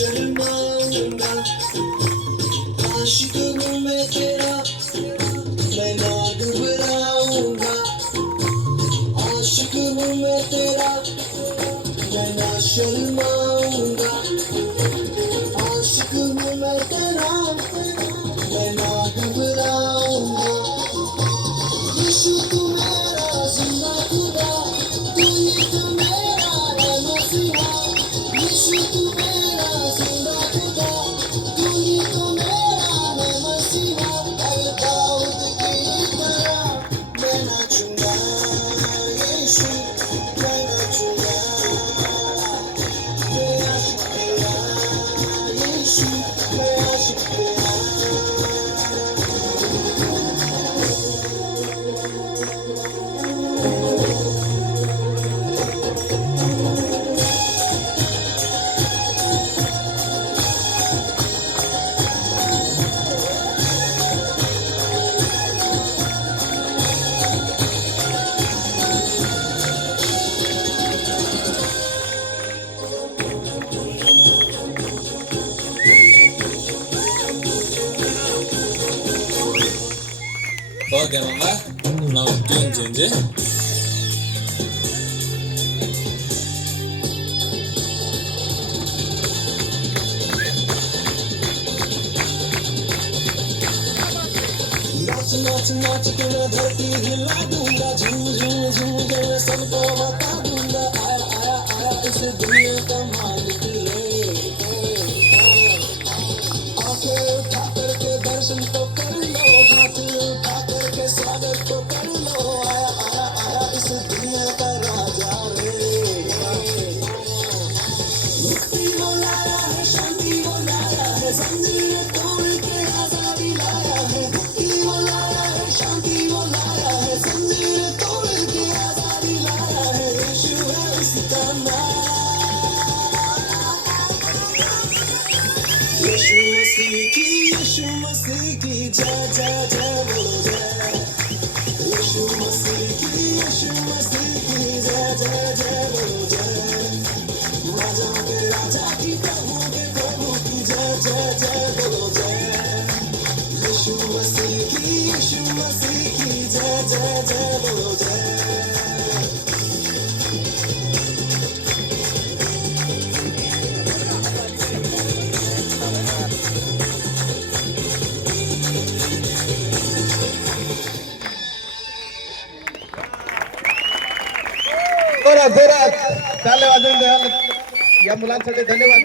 शर्माऊंगा, आशिक हूँ मैं तेरा, मैं ना घबराऊंगा। आशिक हूँ मैं तेरा, मैं ना शर्माऊंगा। आशिक हूँ मैं तेरा, मैं ना घबराऊंगा। यीशु तू मेरा जिंदा खुदा, तू ही तो मेरा है मसीहा। यीशु तू मेरा जिंदा खुदा, तू ही तो मेरा है मसीहा। अरे दाऊद की तरह मैं नाचूंगा, यीशु मैं नाचूंगा। मैं आशिक तेरा, यीशु मैं आशिक तेरा। Oke mama, now change. नाच नाच नाच के मैं धरती हिला दूंगा, झूम झूम झूम के मैं सबको बता दूंगा। आया आया आया इस दुनिया का मालिक ले। आंखें उठा करके दर्शन तो कर लो, हाथ उठा करके स्वागत तो कर लो। आया आया आया इस दुनिया का राजा रे। मुक्ति वो लाया है, शांति वो लाया है, जंजीरें तोड़ के आजादी लाया है। मुक्ति वो लाया है, शांति वो लाया है, जंजीरें तोड़ के आजादी लाया है। यीशु है उसका नाम, यीशु मसीह की जय जय जय बोलो जय। यीशु मसीह की जय जय जय बोलो जय। राजा के राजा की, प्रभु के प्रभु की जय जय जय बोलो जय। यीशु मसीह की जय जय जय बोलो जय। जोरात जोरात ताली वाजवून द्या या मुलांसाठी. धन्यवाद.